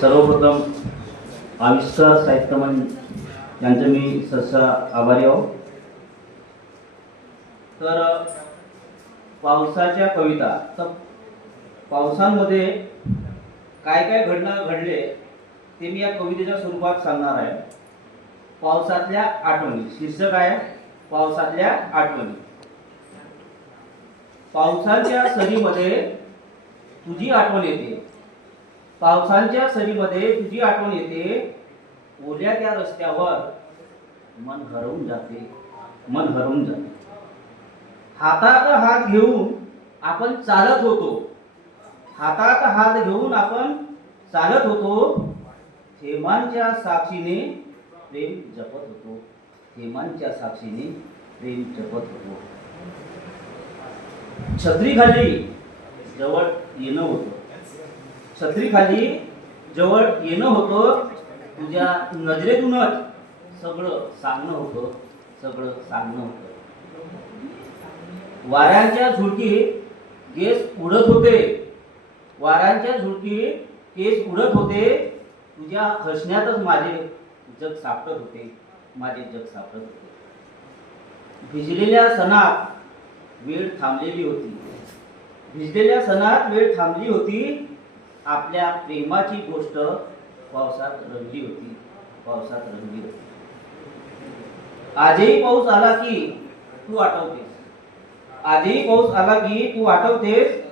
सर्वप्रथम आविष्कार साहित्य मंच यांचे मी सहसा आभारी आहो। तर पावसाच्या कविता, तर पावसामध्ये काय काय घडले ते मी या कवितेच्या स्वरूपात सांगणार आहे। पावसातल्या आठवणी, शीर्षक आहे पावसातल्या आठवणी। पावसाच्या सरीमध्ये तुझी आठवण येते, पावसाच्या सरीमध्ये तुझी आठवण येते, ओल्या त्या रस्त्यावर मन हरवून जाते, मन हरवून जाते। हातात हात घेऊन आपण चालत होतो, हातात हात घेऊन आपण चालत होतो, थेंबांच्या साक्षीने प्रेम जपत होतो, थेंबांच्या साक्षीने प्रेम जपत होतो। छत्री खाली जवळ येणं होतं, छत्री खाली जवळ येणं होतं, तुझ्या नजरेतूनच सगळं सांगणं होतं, सगळं सांगणं होतं। वाऱ्यांच्या झुळकीत केस उडत होते, वाऱ्यांच्या झुळकीत केस उडत होते, तुझ्या हसण्यातच माझे जग सापडत होते, माझे जग सापडत होते। भिजलेल्या सणात वेळ थांबलेली होती, भिजलेल्या सणात वेळ थांबली होती, आपल्या प्रेमाची गोष्ट पावसात रंगली होती, पावसात रंगली होती। आजही पाऊस आला की तू आठवतेस, आजही पाऊस आला की तू आठवतेस,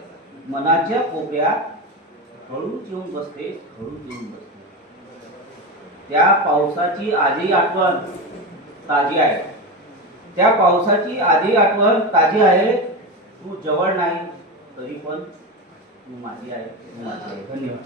मनाच्या कोपऱ्यात हळूच येऊन बसतेस, हळूच येऊन बसतेस। त्या पावसाची आजही आठवण ताजी आहे, त्या पावसाची आजही आठवण ताजी आहे, तू जवळ नाही तरी पण तू माझी आहे, तू माझी आहे। धन्यवाद।